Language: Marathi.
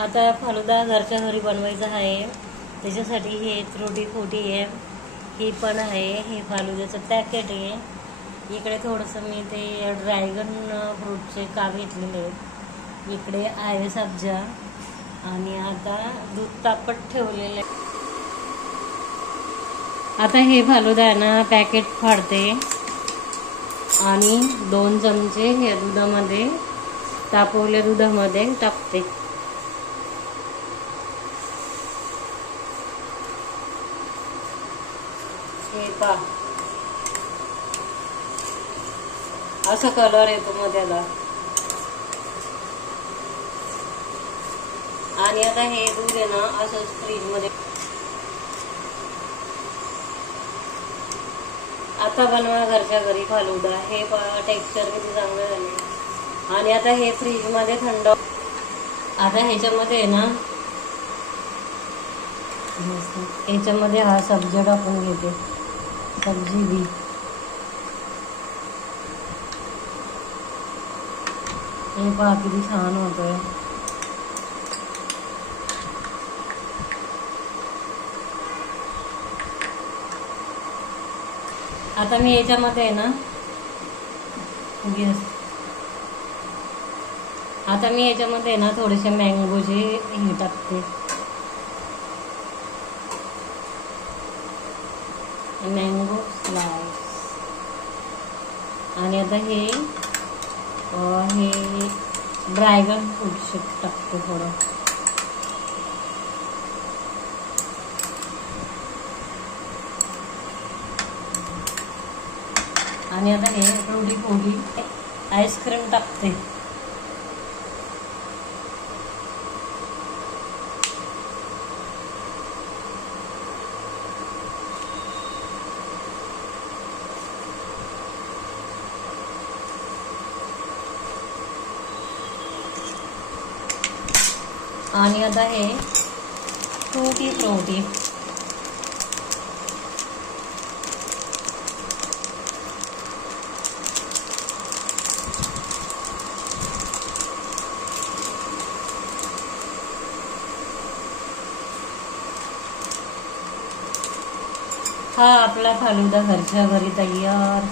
आता फालुदा घरच्या घरी बनवायचा आहे, त्याच्यासाठी हे त्रुटी फुटी आहे, ही पण आहे, हे फालुद्याचं पॅकेट आहे. इकडे थोडंसं मी ते ड्रॅगन फ्रूटचे काप घेतलेले आहेत. इकडे आहे सब्जा आणि आता दूध तापत ठेवलेलं आहे. आता हे फालुदा आहे ना पॅकेट फाडते आणि 2 चमचे हे दुधामध्ये, तापवलेल्या दुधामध्ये टाकते. हे पा असा कलर येतो मग त्याला. आणि आता हे दूध आहे ना असं फ्रीज मध्ये. आता बनवा घरच्या घरी फालुदा. हे टेक्स्चर किती चांगलं झाले. आणि आता हे फ्रीज मध्ये थंड. आता ह्याच्यामध्ये ना ह्याच्यामध्ये हा सब्जा टाकून घेते, सब्जी बी. हे पहा किती छान होतोय. आता मी याच्यामध्ये ना थोडेसे मँगोचे हे टाकते. Mango slice. आणि आता हे ड्रॅगन फ्रूट शेक टाकते थोडं. आणि आता हे थोडी थोडी आईस्क्रीम टाकते. आणि आता हे फ्रुटी हा आपला फालुदा घरच्या घरी तयार.